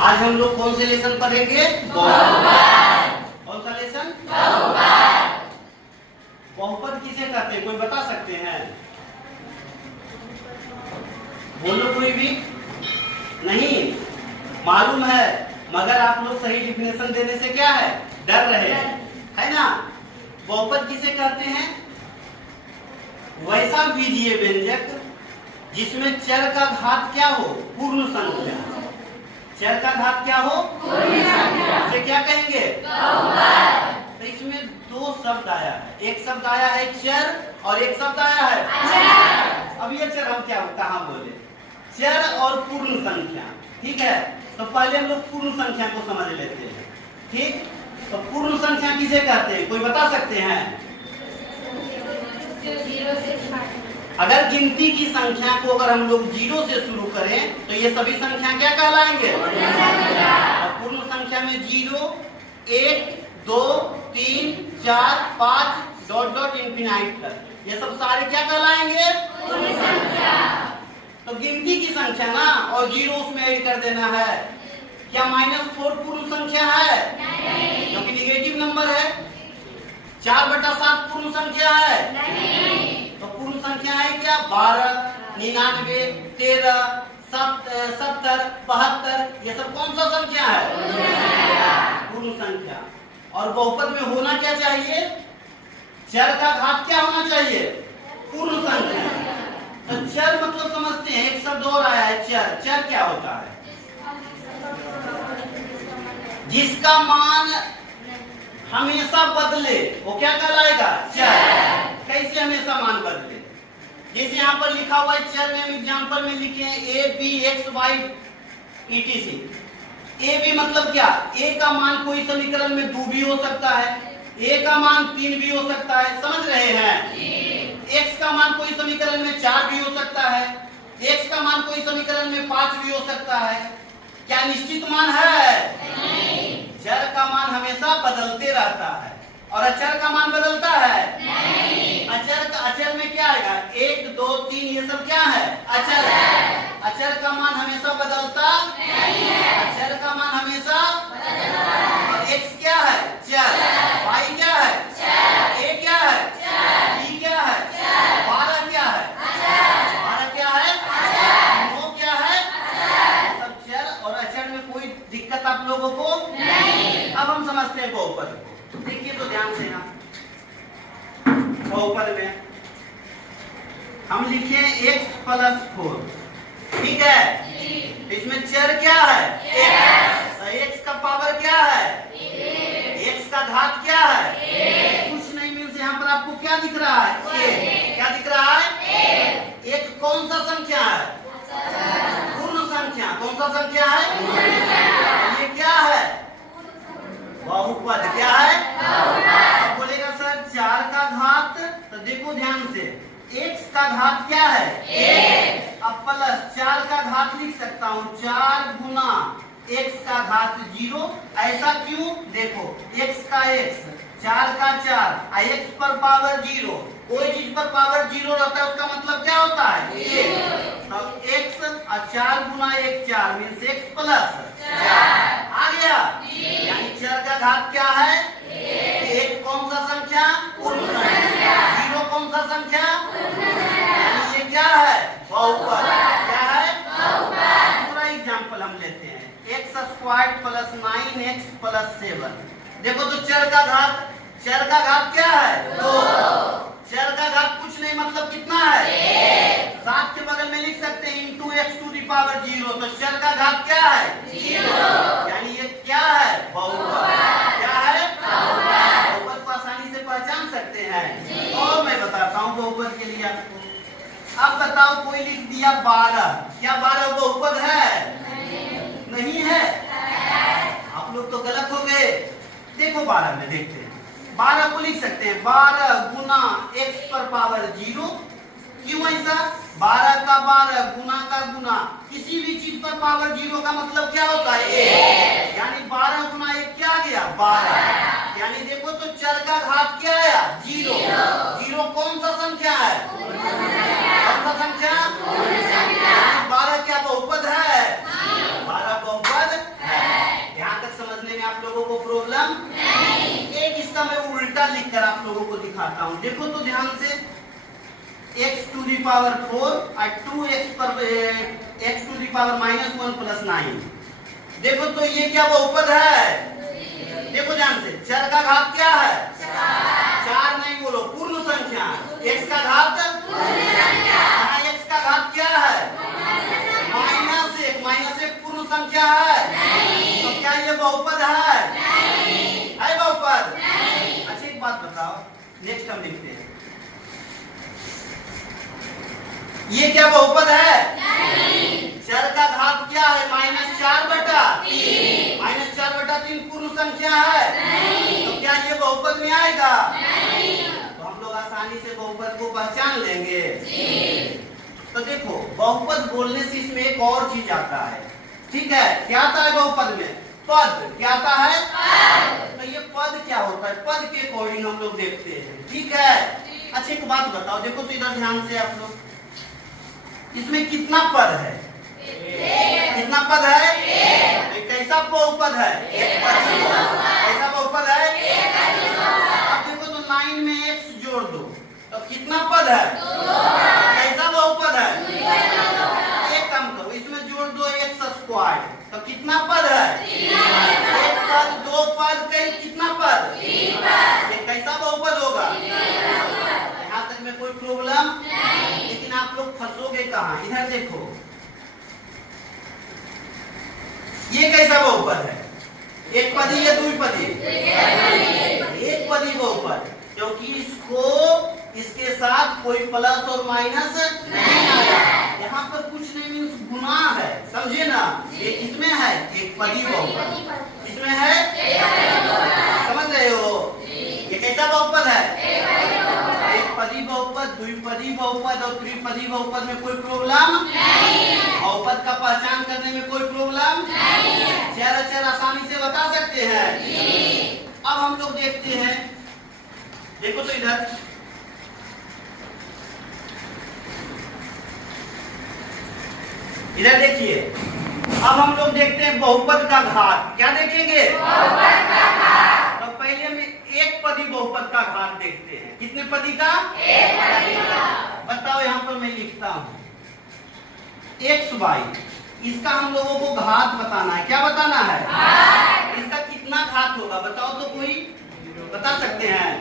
आज हम लोग कौन से लेसन पढ़ेंगे? कौन सा लेसन? बहुपद किसे कहते हैं, कोई बता सकते हैं? बोलो कोई भी नहीं मालूम है, मगर आप लोग सही डिफिनेशन देने से क्या है, डर रहे हैं, है ना। बहुपद किसे कहते हैं? वैसा बीजीय व्यंजक जिसमें चर का घात क्या हो, पूर्ण संख्या। चर का घात क्या हो, पूर्ण संख्या। इसे क्या कहेंगे? तो इसमें दो शब्द आया है, एक शब्द आया है चर और एक शब्द आया है अचर। अब ये चर हम क्या कहाँ बोले, चर और पूर्ण संख्या, ठीक है। तो पहले हम लोग पूर्ण संख्या को समझ लेते हैं, ठीक। तो पूर्ण संख्या किसे कहते हैं, कोई बता सकते हैं? अगर गिनती की संख्या को अगर हम लोग 0 से शुरू करें तो ये सभी संख्या क्या कहलाएंगे? और पूर्ण संख्या में 0, 1, 2, 3, 4, 5 डॉट डॉट इंफिनाइट तक, ये सब सारे क्या कहलाएंगे? पूर्ण संख्या। तो गिनती की संख्या ना, और 0 उसमें ऐड कर देना है। क्या -4 पूर्ण संख्या है? नहीं, क्योंकि निगेटिव नंबर है। 4/7 पूर्ण संख्या है? नहीं। तो पूर्ण संख्या है क्या? 12, 99, 13, 70, 72, ये सब कौन सा संख्या है? पूर्ण संख्या। और बहुपद में होना क्या चाहिए? चर का घात क्या होना चाहिए? पूर्ण संख्या। तो चर मतलब समझते हैं, एक शब्द और आया है चर। चर क्या होता है? जिसका मान हमेशा बदले, वो क्या कहलाएगा? चर। कैसे हमेशा मान बदले? जैसे यहाँ पर लिखा हुआ है चर में, हम एग्जाम्पल में लिखे हैं A B X Y etc। A B मतलब क्या? ए का मान कोई समीकरण में 2 भी हो सकता है, ए का मान 3 भी हो सकता है, समझ रहे हैं। एक्स का मान कोई समीकरण में 4 भी हो सकता है, एक्स का मान कोई समीकरण में 5 भी हो सकता है। क्या निश्चित मान है? नहीं। चर का मान हमेशा बदलते रहता है, और अचर का मान बदलता है? नहीं। अचर में क्या आएगा? 1, 2, 3 ये सब क्या है? अचर है। अचर का मान हमेशा बदलता नहीं है। अचर का मान हमेशा बदलता है। और एक्स क्या है? चर। वाई क्या है? चर। ए क्या है? चर। बी क्या है? चर। 12 क्या है? अचर। 12 क्या है? अचर। 9 क्या है? अचर। सब चर और अचर में कोई दिक्कत आप लोगों को नहीं। अब हम समझते हैं बहुपद को, देखिए तो ध्यान से ना। बहुपद में हम लिखे x + 4, ठीक है। इसमें चर क्या है? x। x का पावर क्या है? x का घात क्या है? कुछ नहीं, मीन्स यहाँ पर आपको क्या दिख रहा है? क्या दिख रहा है? एक कौन सा संख्या है? पूर्ण संख्या। कौन सा संख्या है? ये क्या है? बहुपद। क्या है? अब बोलेगा सर 4 का घात, तो देखो ध्यान से, x का घात क्या है? 1। अब प्लस 4 का घात लिख सकता हूँ 4 गुना x का घात 0। ऐसा क्यों? देखो x का x, 4 का 4, x पर पावर 0। कोई चीज पर पावर 0 रहता है उसका मतलब क्या होता है? 1। तो x और 4 गुना 1 4 मीन्स x प्लस 4 आ गया। यानी चर का घात क्या है? 1 कौन सा संख्या? पूर्ण संख्या। 0 कौन सा संख्या? यानी ये क्या है? बहुपद। क्या है? बहुपद। दूसरा एग्जांपल हम लेते हैं, x² + 9x + 7। देखो तो चर का घात क्या है? 2। चर का घात कुछ नहीं मतलब कितना है? 7 के बगल में लिख सकते हैं x⁴ तो चर का घात क्या है? 0। यानी ये क्या है? बहुपद। क्या है? बहुपद को आसानी से पहचान सकते हैं। और मैं बताता हूँ बहुपद के लिए आपको। अब बताओ, कोई लिख दिया 12, क्या 12 बहुपद है? नहीं है। आप लोग तो गलत हो गए। देखो 12 में देखते हैं, 12 को लिख सकते हैं 12 गुना x पर पावर 0। क्यों ऐसा? 12 का 12 गुना का गुना, किसी भी चीज पर पावर 0 का मतलब क्या होता है? 1। यानी 12 गुना 1 क्या आ गया? 12। यानी देखो तो चर का घात क्या आया? 0। 0 कौन सा संख्या है? कौन सा संख्या? 12 क्या बहुपद है? 12 बहुपद है। प्रॉब्लम नहीं। एक इसका मैं उल्टा लिखकर आप लोगों को दिखाता हूँ, देखो तो ध्यान से। x टू दी पावर 4 और 2x पर x to the power -1 plus 9। देखो तो ये क्या बहुपद है? देखो ध्यान से, चर का घात क्या है? 4 नहीं बोलो, पूर्ण संख्या। x का घात x का घात क्या है? -1 पूर्ण संख्या है। तो क्या ये बहुपद है? है बहुपद? अच्छा एक बात बताओ, नेक्स्ट हम देखते हैं, ये क्या बहुपद है? चर का घात क्या है? -4/3। -4/3 पूर्ण संख्या है। तो क्या ये बहुपद में आएगा? तो हम लोग आसानी से बहुपद को पहचान लेंगे। तो देखो, बहुपद बोलने से इसमें एक और चीज आता है, ठीक है? क्या आता है बहुपद में? पद। क्या आता है? तो ये पद क्या होता है? पद के अकॉर्डिंग हम लोग देखते हैं, ठीक है? अच्छा एक बात बताओ, देखो तो इधर ध्यान से आप लोग, इसमें कितना पद है? कितना पद है? एक कैसा बहुपद है? एक पदी। कैसा बहुपद है? अब देखो तो 9 में x जोड़ दो तो कितना पद है? कैसा बहुपद है? एक काम करो, इसमें जोड़ दो x² तो कितना पद है? एक पद, दो पद, कई कितना पद? ये कैसा बहुपद होगा? यहाँ तक में कोई प्रॉब्लम? लेकिन आप लोग फंसोगे कहाँ? इधर देखो, ये कैसा बहुपद है? एक पदी या द्विपदी? एक पदी बहुपद, क्योंकि इसको इसके साथ कोई प्लस और माइनस नहीं आया। यहाँ पर कुछ नहीं, मीन्स गुना है, समझे ना? ये किसमें है? एक पदी बहुपद। इसमें है, समझ रहे हो? ये कैसा बहुपद है? एक पदी बहुपद, द्विपदी बहुपद और त्रिपदी बहुपद में कोई प्रॉब्लम नहीं। बहुपद का पहचान करने में कोई प्रॉब्लम नहीं। चर आसानी से बता सकते हैं। अब हम लोग देखते हैं, देखो तो इधर देखिए, अब हम लोग देखते हैं बहुपद का घात। क्या देखेंगे? बहुपद का घात। तो पहले हम एक पदी बहुपद का घात देखते हैं। कितने पदी का? एक पदी का। बताओ, यहाँ पर मैं लिखता हूँ xy, इसका हम लोगों को घात बताना है। क्या बताना है? घात। इसका कितना घात होगा बताओ तो, कोई बता सकते हैं?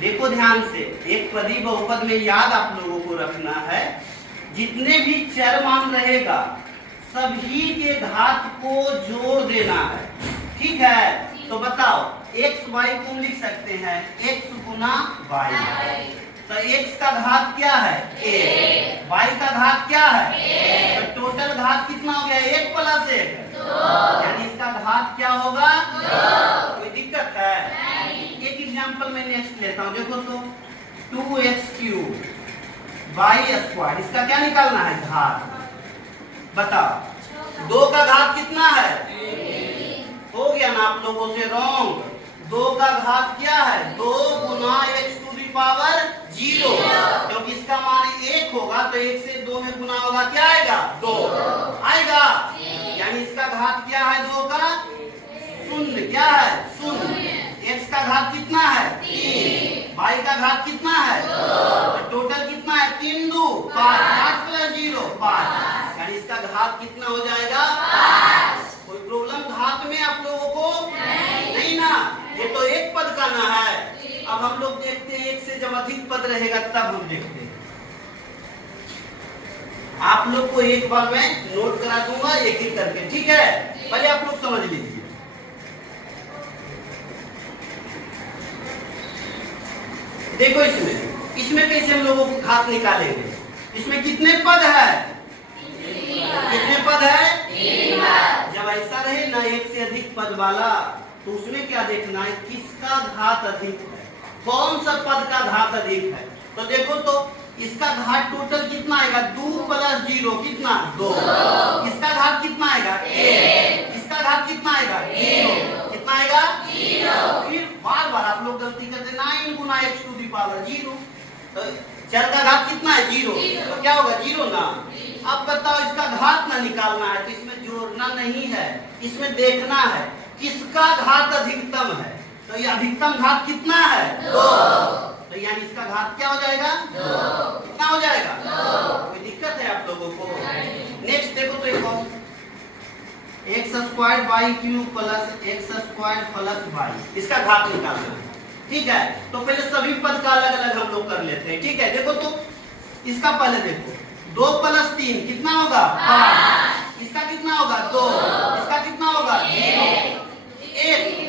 देखो ध्यान से, एक पदी बहुपद में याद आप लोगों को रखना है, जितने भी चर मान रहेगा सभी के घात को जोड़ देना है, ठीक है? तो बताओ, x y को लिख सकते हैं x गुना y। तो x का घात क्या है? 1। y का घात क्या है? तो टोटल घात कितना हो गया? 1 + 1, 2। यानी इसका घात क्या होगा? 2। कोई दिक्कत है? एक एग्जांपल मैं नेक्स्ट लेता हूँ, देखो तो 2x³ y², इसका क्या निकालना है? घात। बताओ, 2 का घात कितना है? हो गया ना आप लोगों से रॉन्ग? 2 का घात क्या है? 2 गुना x टू दी पावर 0, क्योंकि इसका मान 1 होगा तो 1 से 2 में गुना होगा, क्या आएगा? 2 आएगा। यानी इसका घात क्या है? 2 का 0। क्या है? 0। x का घात कितना है? 3। y का घात कितना है? 2। टोटल कितना है? 3 2 5, 5 + 0 5। यानी इसका घात कितना हो जाएगा? 5। कोई प्रॉब्लम घात में आप लोगों को? नहीं ना, ये तो एक पद का ना है। अब हम लोग देखते हैं, एक से जब अधिक पद रहेगा तब हम देखते हैं। आप लोग को एक बार मैं नोट करा दूंगा एक एक करके, ठीक है? पहले आप लोग समझ लीजिए। देखो, इसमें कैसे हम लोगों को घात निकालेंगे? इसमें कितने पद है? कितने पद है? 3 पद। जब ऐसा रहे ना एक से अधिक पद वाला, तो उसमें क्या देखना है? किसका घात अधिक है, कौन सा पद का घात अधिक है। तो देखो तो इसका घात टोटल कितना आएगा? 2 + 0 कितना? 2। इसका घात कितना आएगा? 1। इसका घात कितना आएगा? 0। कितना आएगा? 0। फिर बार बार आप लोग गलती करते, 9 गुना x टू दी पावर 0। तो चर का घात कितना है? 0। तो क्या होगा? 0 ना। अब बताओ, इसका घात ना निकालना है तो इसमें जोड़ना सोचना नहीं है, इसमें देखना है किसका घात अधिकतम है। तो ये अधिकतम घात कितना है? 2। तो यानी इसका घात क्या हो जाएगा? 2। कितना हो जाएगा? 2। कोई दिक्कत है आप लोगों को? नेक्स्ट देखो तो एक और x square by cube plus x square plus by, इसका घात निकालना है। ठीक है, तो पहले सभी पद का अलग अलग हम लोग कर लेते हैं। ठीक है, देखो तो इसका पहले देखो 2 + 3 कितना होगा? 5। इसका कितना होगा? 2। इसका कितना होगा? 1।